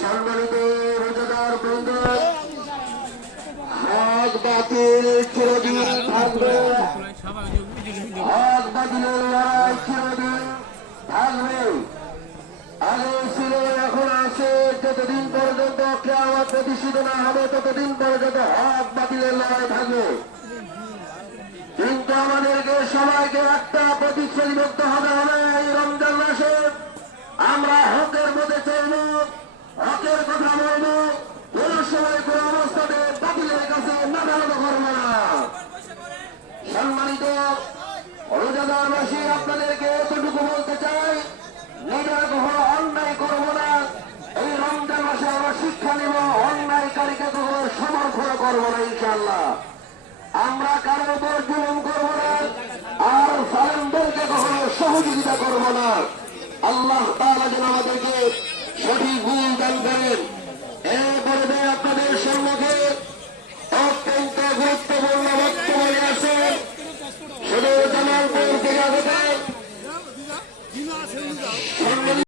সম্মানিত রোজাদার বৃন্দ, হক বাতিল চিরদিন থাকবে, হক বাতিলের লড়াই চিরদিন থাকবে। আগে ছিল, এখন আছে, যতদিন পর্যন্ত কিয়ামত প্রতিষ্ঠিত না হবে ততদিন পর্যন্ত হক বাতিলের লড়াই থাকবে। কিন্তু আমাদেরকে সবাইকে একটা প্রতিশ্রুতিবদ্ধ হতে হবে। এই রমজান মাসে আমরা হকের মধ্যে চলব, হকের কথা বলব, কোন সময় কোন অবস্থাতে বাতিলের কাছে নাগালত করব না। সম্মানিত রোজাদারবাসী, আপনাদেরকে এতটুকু বলতে চাই, নিজেরা কখনো অন্যায় করবো না। এই রমজান মাসে আমরা শিক্ষা নিব, অন্যায়কারীকে কখনো সমর্থন করবো না। ইনশাআল্লাহ আমরা কারোর উপর জুলুম করবো না, আর জালেমদেরকে কখনো সহযোগিতা করবো না। আল্লাহ তাআলা যেন আমাদেরকে সঠিক ভুল দান করেন।